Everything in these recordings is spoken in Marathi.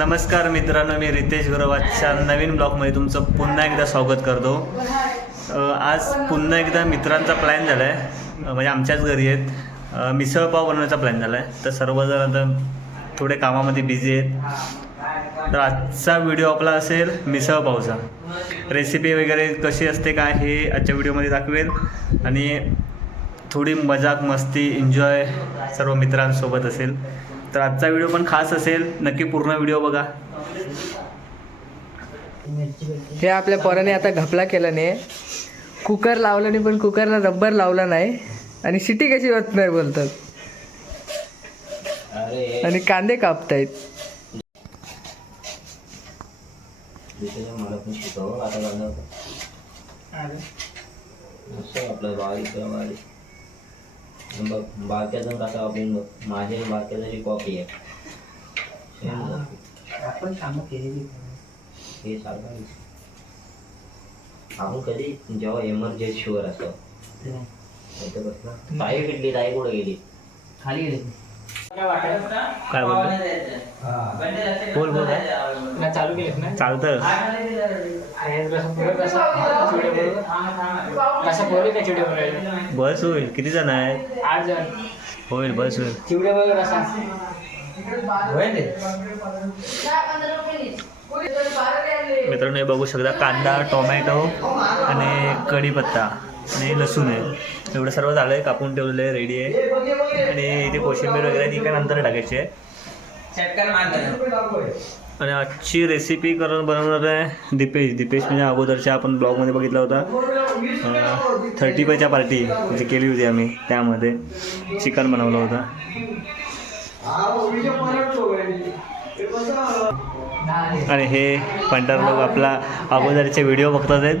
नमस्कार मित्रांनो मी रितेश गुरवाच्या नवीन ब्लॉगमध्ये तुमचं पुन्हा एकदा स्वागत करतो. आज पुन्हा एकदा मित्रांचा प्लॅन झाला आहे म्हणजे आमच्याच घरी आहेत. मिसळपाव बनवण्याचा प्लॅन झाला आहे तर सर्वजण आता थोडे कामामध्ये बिझी आहेत. तर आजचा व्हिडिओ आपला असेल मिसळपावचा रेसिपी वगैरे कशी असते काय हे आजच्या व्हिडिओमध्ये दाखवेल. आणि थोडी मजाक मस्ती एन्जॉय सर्व मित्रांसोबत असेल. तर आजचा व्हिडिओ पण खास असेल. नक्की पूर्ण व्हिडिओ बघा. हे आपल्या पोराने आता घपला केला नाही कुकर लावला नाही पण कुकरला रब्बर लावला नाही. आणि शिटी कशी होत नाही बोलतात. आणि कांदे कापतायत. आपलं बघ बारक्याचं कसं आपण बघ माझ्या बारक्याची कॉपी आहे. आपण कामं केलेली हे सारखं. आपण कधी जेव्हा एमर्जन्सीवर असतो इथं बस ना ताई भेटली ताई कुठे गेली? खाली गेले काय बोलतो? बोल बोल. चालू केलेत ना? चालतं. बस होईल. किती जण आहेत? आठ जण. होईल बस होईल. चिवडे बरोबर असा मित्रांनो हे बघू शकता कांदा टोमॅटो आणि कढीपत्ता आणि लसूण आहे. एवढं सर्व झालं आहे कापून ठेवलेलं आहे रेडी आहे. आणि इथे कोशिंबीर वगैरे ती काय नंतर टाकायची आहे. आणि आजची रेसिपी करून बनवणार आहे दिपेश. दिपेश म्हणजे अगोदरच्या आपण ब्लॉगमध्ये बघितला होता. थर्टी फायच्या पार्टी जी केली होती आम्ही त्यामध्ये चिकन बनवलं होतं. आणि हे पंढर लोक आपला अगोदरचे व्हिडिओ बघतात आहेत.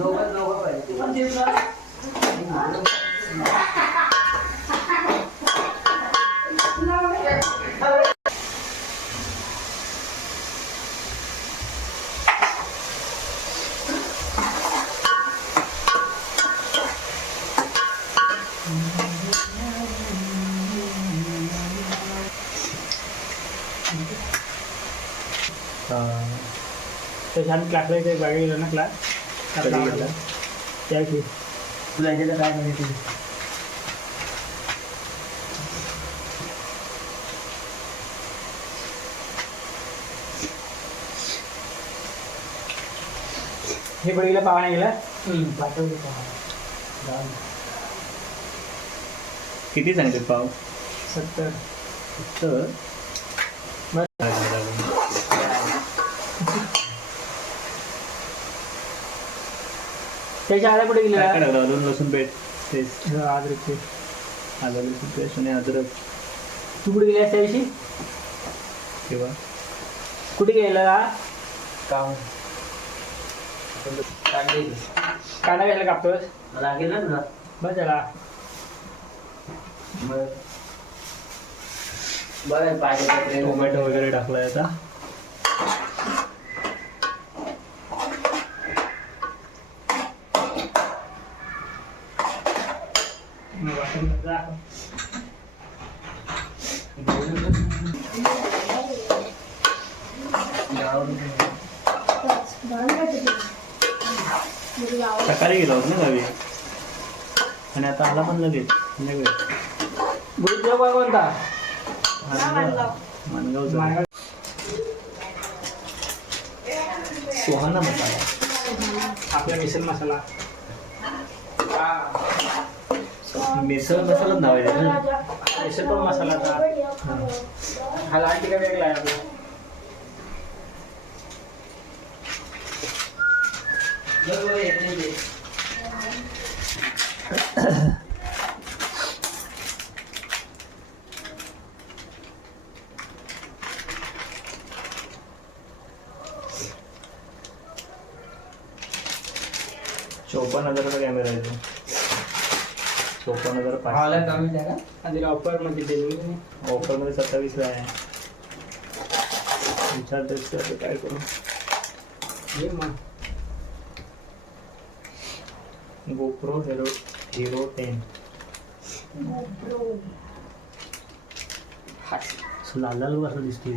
टाकून त्याच्यामध्ये. ते छान क्लासला ते बागे गेलो ना क्लास कधी गेला? त्याची तुला काय माहिती हे बडीला पावा नाही गेला पाठवली पावा किती सांगितले पाव सत्तर. तर त्याच्या आल्या कुठे काय काय गेला टाकलं अजून लसूण पेस्ट पेस्ट आज रुपये आलं लसूण पेस्ट आणि अद्रक. तू कुठे गेली त्या दिवशी? किंवा कुठे गेला? काम कांदा. घ्यायला कापतोस? लागेल ना. तुला बस झाला बरं पाहिजे टोमॅटो वगैरे टाकलाय आता. सकाळी गेलो होतो ना गावी. आणि आता आला पण लगेच. संध्याकाळी. आहे कोणता मानगाव. सुहाना मसाला. आपला मिसळ मसाला. मिसळ मसालाच नाव आहे? मिसळ पण मसाला. हा. लाल टिका वेगळा आहे आपला. चौपन्न हज़ार रुपये कैमेरा है चौपन हज़ार पाचशे ऑफ़र में झाला आणि ऑफरमध्ये दिली ऑफरमध्ये सत्तावीसला आहे विचार ये करू गोप्रो हिरो हिरो टेन लाल लाल असं दिसते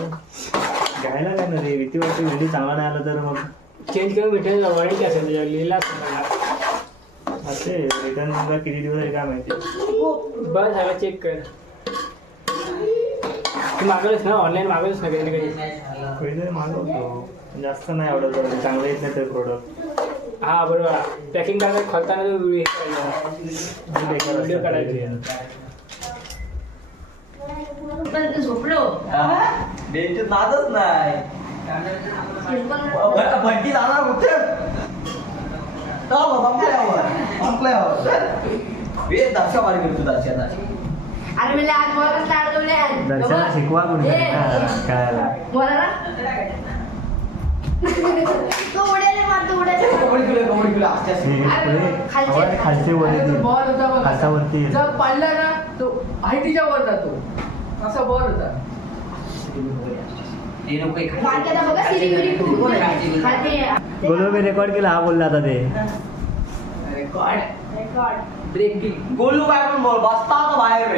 घ्यायला काय ना रे? भीती वाटते. व्हिडिओ चांगला नाही आला तर मग. चेंज करून भेटेल वॉरंटी असेल त्याच्यावर लिहिला असे रिटर्न किती दिवस आहे काय माहिती? बस झाला चेक कर. तू मागवलंस ना ऑनलाईन मागवलंस ना कधी ना कधी कधीतरी मागवतो. जास्त नाही आवडत जरा चांगलं येत नाही ते प्रोडक्ट हा बरोबर. पॅकिंग करायला खोलताना तो. व्हिडिओ काढायचे. डेंचर नादच नाही. भंटी जाणार कुठे? दर्शा मारी करतो दर्शना अरे मला आज मला स्टार्ट करूया दर्शना शिकवा कोणीतरी कळायला. बोला ना. तो उड्याला कबड्डी कबड्डी हे पुढे. खालचे वर येतील. बॉल होता बघा. खालचा वरती येईल. जर पडला ना तो हायटीच्या वर जातो. असा बॉल होता. बघा मी रेकॉर्ड केला हा बोलला आता ते. रेकॉर्ड ब्रेकिंग गोलू पण बोल. बसता आता बाहेर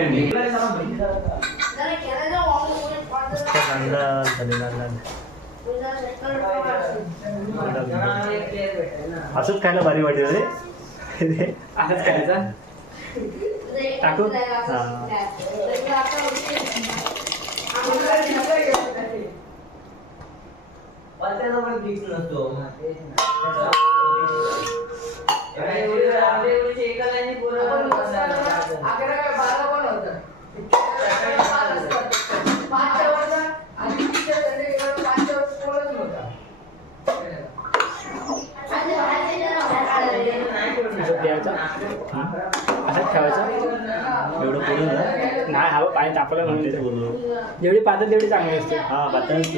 लाल. असंच खायला भारी वाटेल रे. असंच करायचा टाकू काय बारा पण होता पाचच्या वरचा आणि तीनच्या संध्याकाळी पाचच्या वर कोणच नव्हता असं द्यायचा असंच ठेवायचं एवढं बोलू ना नाही बोललो जेवढी पातळ तेवढी चांगली असते. हा पातळच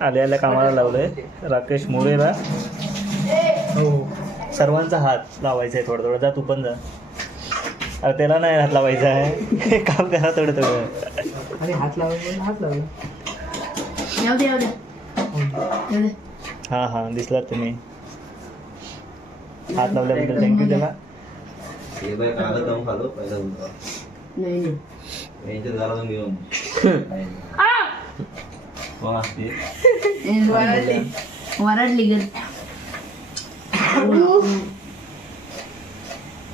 आल्या आल्या कामाला लावलंय. राकेश मोरेला हो. सर्वांचा हात लावायचा आहे थोडं थोडं. जा तू पण जा. अरे त्याला नाही हात लावायचा आहे. काम करा थोडं थोडं. आणि हात लावून हात लावून. हां हां दिसलात तुम्ही. हात लावल्याबद्दल थँक्यू त्याला हे बाय खालो पहिला उलटा नाही. नाही यांच्या घरातून घेऊन. मग असते वरडली. वरडली ग.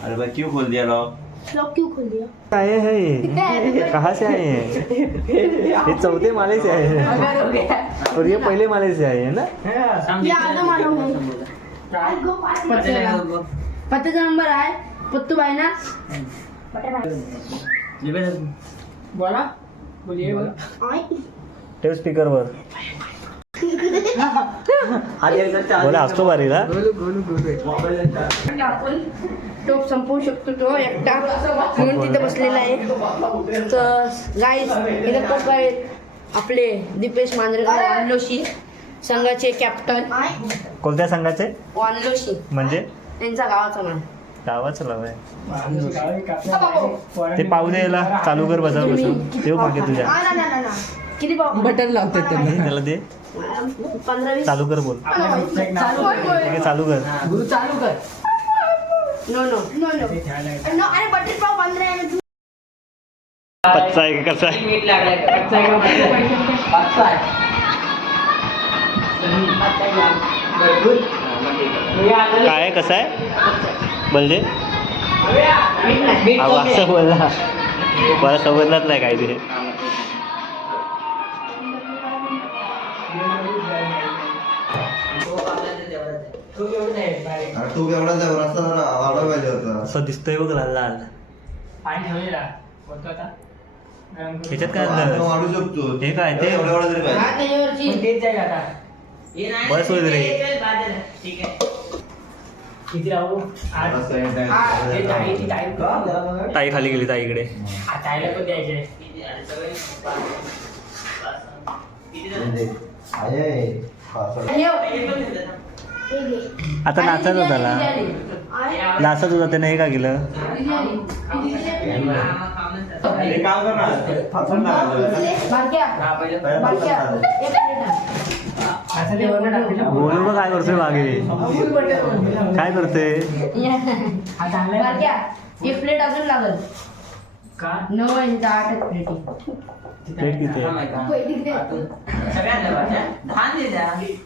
अरे भाई क्यों खोल दिया लॉक लॉक क्यों खोल दिया? काय है ये। कहाँ से आए हैं? ये चौथे माले से आए हैं। और ये पहले माले से आए हैं ना? ये आधा मानव है पत्त्याचा नंबर आहे पत्तू बाय ना? बोला। बोलिये बोला। ठेव स्पीकरवर बोला असतो बारीला. टोप संपवू शकतो तो एकटा. म्हणून तिथे बसलेला आहे. तर गाईज इथे टोप आहेत. आपले दीपेश मांजरेकर वानलोशी संघाचे कॅप्टन कोणत्या संघाचे? वानलोशी. म्हणजे? त्यांचा गावाचा नाव. गावाचं नाव आहे. ते पाहू द्यायला चालू कर बसा बसून. ठेव मागे तुझ्या. किती लावतात त्यांना त्याला. दे. पंधरा वीस. चालू कर बोल. चालू कर. गुरु चालू कर. No no no no. No अरे बटर पाव पंधरा आहे तू पच्चा आहे का कसा आहे? काय आहे कसं आहे? बोलते अहो, असं बोलला मला समजलंच नाही काय ते. अरे तू एवढा जरा वाढवा पाहिजे होता. असं दिसतोय बघ लाल लाल. पाणी ठेवलेला बोलतो आता. गरम करू. ह्याच्यात काय आपण आणलं? वाढू शकतो. हे काय ते? एवढा एवढा तरी हा पाहिजे त्याच्यावरची पण तेच जाईल आता? बस होईल रे किती राहू आठ. ते ताई ती ताई ताई खाली गेली ताईकडे. आ, ताईला पण द्यायचे? हे बारक्या बारक्या. एक प्लेट आहे. असं ते वरनं टाकलं. ना. बोलू बघ काय करतोय मागे. काय हा एक प्लेट अजून लागल. का? नऊ आठ प्लेटी. प्लेट किती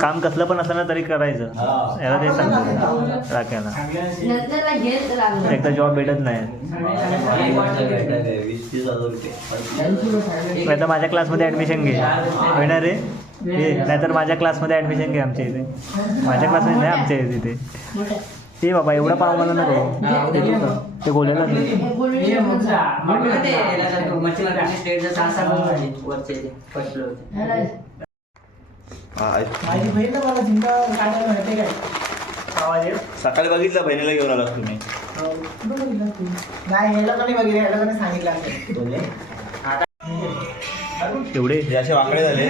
काम कसलं पण असलं ना तरी करायचं. हा. याला ते सांगतो राख्याला. एकदा जॉब भेटत नाही. नाही तर माझ्या क्लासमध्ये ॲडमिशन घे. होणार रे? नाहीतर माझ्या क्लासमध्ये ॲडमिशन घे आमच्या इथे. माझ्या क्लासमध्ये नाही आमच्या इथे. ते ते बाबा एवढा पाव मला नको ते तू. ते ते काय? सकाळी बघितलं बहिणीला घेऊन आलास तुम्ही. बघितलं तू. नाही हे एवढे? हे असे वाकडे झाले?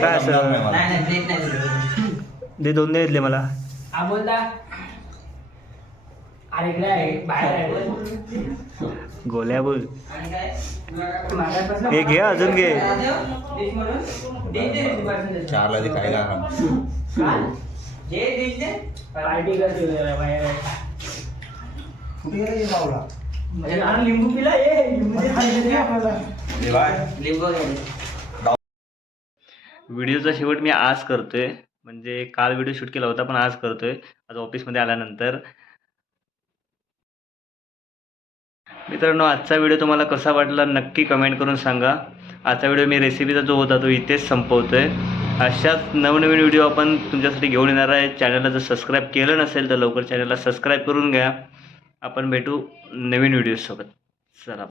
काय असं? दे दोन दे घेतले मला. हा बोलता अरे इकडे आहे बाहेर आहे गोल्या बोल हे घे अजून घे. चारला ते काय? बावला म्हणजे लिंबू पिला? व्हिडिओचा शेवट मी आज करतोय. म्हणजे काल व्हिडिओ शूट केला होता पण आज करतोय. आज ऑफिसमध्ये आल्यानंतर. मित्रांनो आजचा व्हिडिओ तुम्हाला कसा वाटला नक्की कमेंट करून सांगा. आजचा व्हिडिओ मी रेसिपीचा जो होता तो इथेच संपवतो आहे अशाच नवनवीन व्हिडिओ आपण तुमच्यासाठी घेऊन येणार आहे. चॅनलला जर सबस्क्राईब केलं नसेल तर लवकर चॅनलला सबस्क्राईब करून घ्या. आपण भेटू नवीन व्हिडिओसोबत चला.